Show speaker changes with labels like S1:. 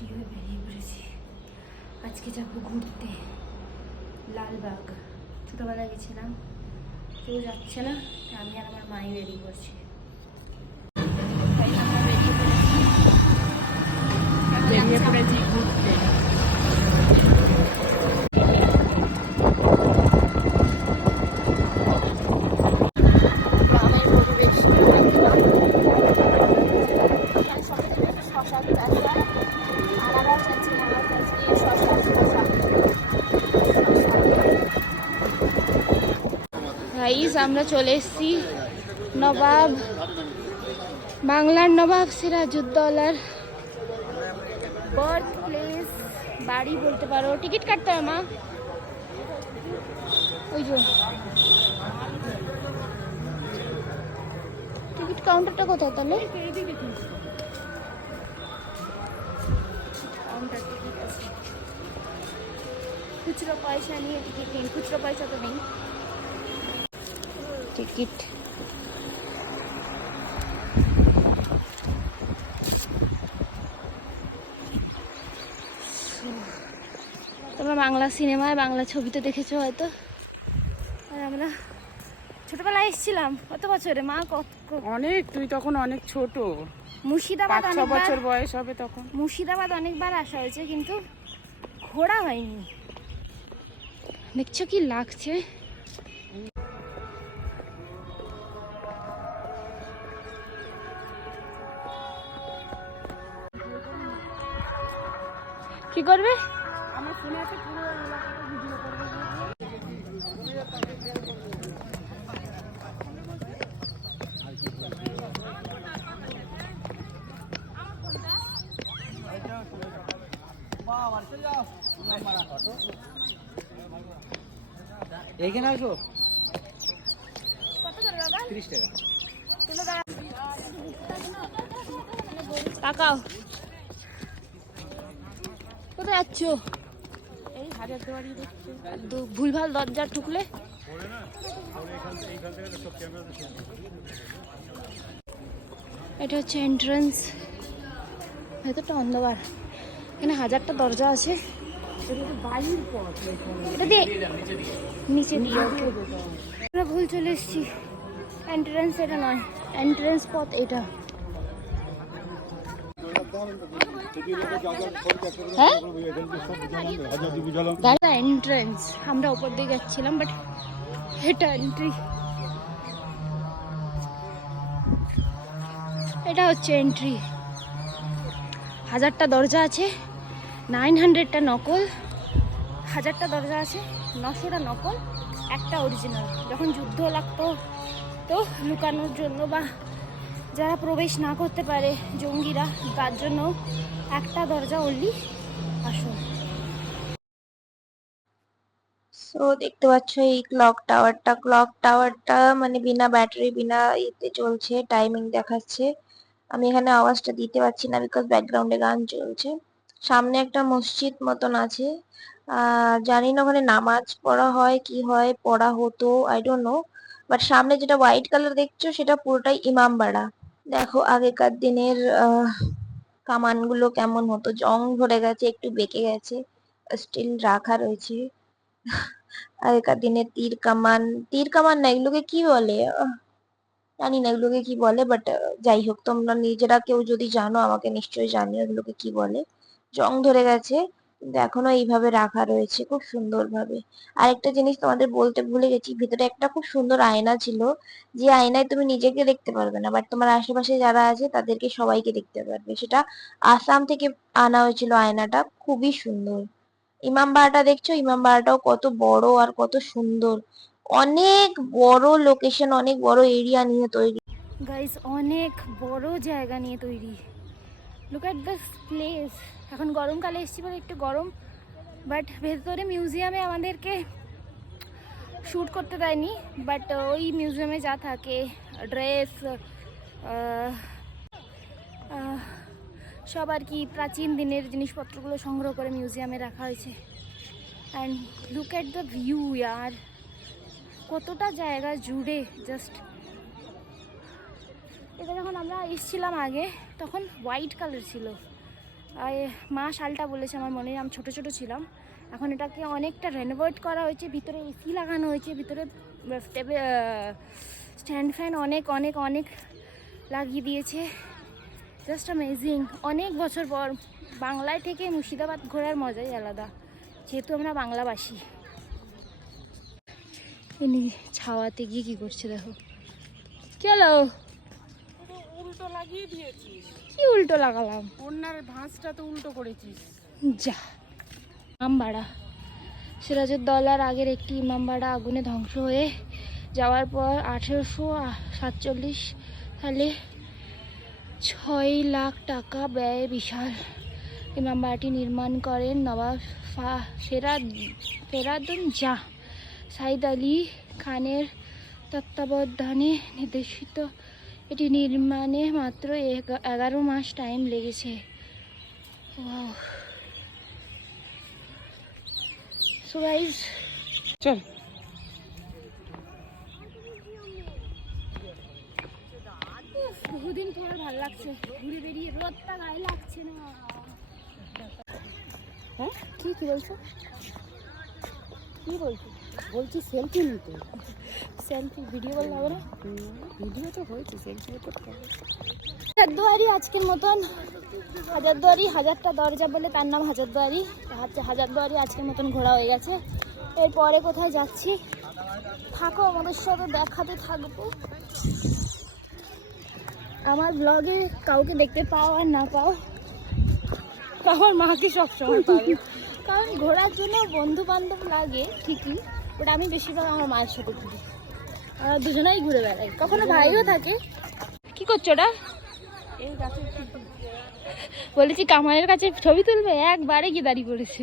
S1: Ready হয়ে বেরিয়ে পড়েছি। আজকে যাব ঘুরতে। লালবাগ। ছোটোবেলায় গেছিলাম। কেউ যাচ্ছে না আমি আর আমার মাই বেরিয়ে পড়ছি। আমরা চলে এসেছি নবাব, বাংলার নবাব সিরাজউদ্দৌলার বার্থ প্লেস বাড়ি বলতে পারো। টিকিট কাটতে হয় মা। ওই যে। টিকিট কাউন্টারটা কোথায় তাহলে? খুচরো পয়সা নিয়ে টিকিট নিন খুচরো পয়সা তো নেই। টিকিট। তোমরা বাংলা সিনেমায় বাংলা ছবিতে দেখেছ হয়তো। আর আমরা ছোটবেলায় এসেছিলাম কত বছরে? মা কত ক-
S2: অনেক তুই তখন অনেক ছোট।
S1: মুর্শিদাবাদ
S2: পাঁচ ছ বছর বয়স হবে তখন।
S1: মুর্শিদাবাদ অনেকবার আসা হয়েছে কিন্তু ঘোরা হয়নি। দেখছ কি লাগছে? কি করবে?
S2: আমার ফোনে আছে পুরো এলাকাটা ভিডিও করবে
S3: এইখানে আসো তিরিশ টাকা
S1: তাকাও কোথায় যাচ্ছ
S2: এই হাজার দুয়ারি দেখছে।
S1: দু- ভুলভাল দরজা ঠুকলে? এটা হচ্ছে এন্ট্রান্স ভেতরটা অন্ধকার। এখানে হাজারটা দরজা আছে।
S2: এটা
S1: দিয়ে নিচে দিয়ে আমরা ভুল চলে এসেছি। এন্ট্রান্স এটা নয়। এন্ট্রান্স পথ এটা। গাড়ি এন্ট্রান্স আমরা উপর দিকে যাচ্ছিলাম বাট এটা এন্ট্রি এটা হচ্ছে এন্ট্রি হাজারটা দরজা আছে নাইন হান্ড্রেডটা নকল, হাজারটা দরজা আছে, নশোটা নকল, একটা অরিজিনাল যখন যুদ্ধ লাগতো, তো লুকানোর জন্য বা যারা প্রবেশ না করতে পারে জঙ্গিরা, তার জন্য একটা দরজা অনলি আসুন
S4: সো দেখতে পাচ্ছ এই ক্লক টাওয়ারটা ক্লক টাওয়ারটা মানে বিনা ব্যাটারি বিনা ইতে চলছে টাইমিং দেখাচ্ছে। আমি এখানে আওয়াজটা দিতে পারছি না বিকজ ব্যাকগ্রাউন্ডে গান চলছে। সামনে একটা মসজিদ মতন আছে। জানি না ওখানে নামাজ পড়া হয়, কি হয়, পড়া হতো আই ডোন্ট নো বাট সামনে যেটা হোয়াইট কালার দেখছ, সেটা পুরোটাই ইমামবাড়া। দেখো, আগেকার দিনের কামানগুলো কেমন হতো? জং ধরে গেছে, একটু বেঁকে গেছে স্টিল রাখা রয়েছে। আগেকার দিনের তীর কামান তীর কামান না, এগুলোকে কি বলে? জানি না এগুলোকে কি বলে বাট যাই হোক, তোমরা নিজেরা কেউ যদি জানো, আমাকে নিশ্চয়ই জানিও এগুলোকে কি বলে। জং ধরে গেছে এখনও এইভাবে রাখা রয়েছে খুব সুন্দর ভাবে আরেকটা জিনিস তোমাদের বলতে ভুলে গেছি, ভিতরে একটা খুব সুন্দর আয়না ছিল, যে আয়নায় তুমি নিজেকে দেখতে পারবে না বাট তোমার আশেপাশে যারা আছে তাদেরকে সবাইকে দেখতে পারবে। সেটা আসাম থেকে আনা হয়েছিল আয়নাটা, খুবই সুন্দর। ইমামবাড়াটা দেখছ? ইমামবাড়াটাও কত বড় আর কত সুন্দর। অনেক বড় লোকেশন অনেক বড় এরিয়া নিয়ে তৈরি।
S1: গাইস অনেক বড় জায়গা নিয়ে তৈরি। লুক অ্যাট দিস প্লেস এখন গরমকালে এসেছি বলে একটু গরম বাট ভেতরে মিউজিয়ামে আমাদেরকে শ্যুট করতে দেয়নি বাট ওই মিউজিয়ামে যা থাকে ড্রেস সব আর কি প্রাচীন দিনের জিনিসপত্রগুলো সংগ্রহ করে মিউজিয়ামে রাখা হয়েছে। And look at the view ইয়ার কতটা জায়গা জুড়ে জাস্ট এটা যখন আমরা এসেছিলাম আগে, তখন হোয়াইট কালার ছিল। আর মা শালটা বলেছে আমার মনে আমি ছোটো ছোটো ছিলাম। এখন এটাকে অনেকটা রেনোভেট করা হয়েছে, ভিতরে এসি লাগানো হয়েছে, ভিতরে স্ট্যান্ড ফ্যান অনেক অনেক অনেক লাগিয়ে দিয়েছে। জাস্ট অ্যামেজিং অনেক বছর পর, বাংলায় থেকে মুর্শিদাবাদ ঘোরার মজাই আলাদা, যেহেতু আমরা বাংলাবাসী। ইনি ছাওয়াতে গিয়ে কী করছে দেখো। চলো।
S2: উল্টো লাগিয়ে দিয়েছিস।
S1: কি উল্টো লাগালাম?
S2: অন্যার ভাঁজটা তো উল্টো করেছিস।
S1: যা। ইমামবাড়া। সিরাজউদ্দৌলার আগের একটি ইমামবাড়া আগুনে ধ্বংস হয়ে যাওয়ার পর আঠেরোশো সাতচল্লিশ সালে ছয় লাখ টাকা ব্যয়ে বিশাল ইমামবাড়াটি নির্মাণ করেন নবাব ফেরাদ ফেরাদুন জাহ। সাইদ আলী খানের তত্ত্বাবধানে নির্দেশিত এটি নির্মাণে মাত্র এগা- এগারো মাস টাইম লেগেছে।
S2: চল।
S1: বহুদিন পর ভালো লাগছে। ঘুরে বেরিয়ে রোদটা গায়ে লাগছে না।
S2: হ্যাঁ?
S1: কি কি বলছো?
S2: কি বলছি? বলছি সেলফি নিতে।
S1: সেলফি ভিডিও করলে হবে না?
S2: ভিডিও তো হয়েছে সেলফি করতে হবে।
S1: হাজারদুয়ারি আজকের মতন। হাজারদুয়ারি হাজারটা দরজা বলে তার নাম হাজারদুয়ারি। হচ্ছে হাজারদুয়ারি আজকের মতন ঘোরা হয়ে গেছে। এরপরে কোথায় যাচ্ছি? থাকো আমাদের সাথে দেখাতে থাকব। আমার ব্লগে কাউকে দেখতে পাও আর না পাও
S2: আমার মাকে সবসময় পাবে।
S1: কারণ ঘোরার জন্য বন্ধু বান্ধব লাগে ঠিকই। বাট আমি বেশিরভাগ আমার মায়ের সাথে ঘুরি। দুজনেই ঘুরে বেড়াই। কখনো ভাইও থাকে। কি করছ ওটা বলেছি কামানের কাছে ছবি তুলবে একবারে গিয়ে দাঁড়িয়ে পড়েছে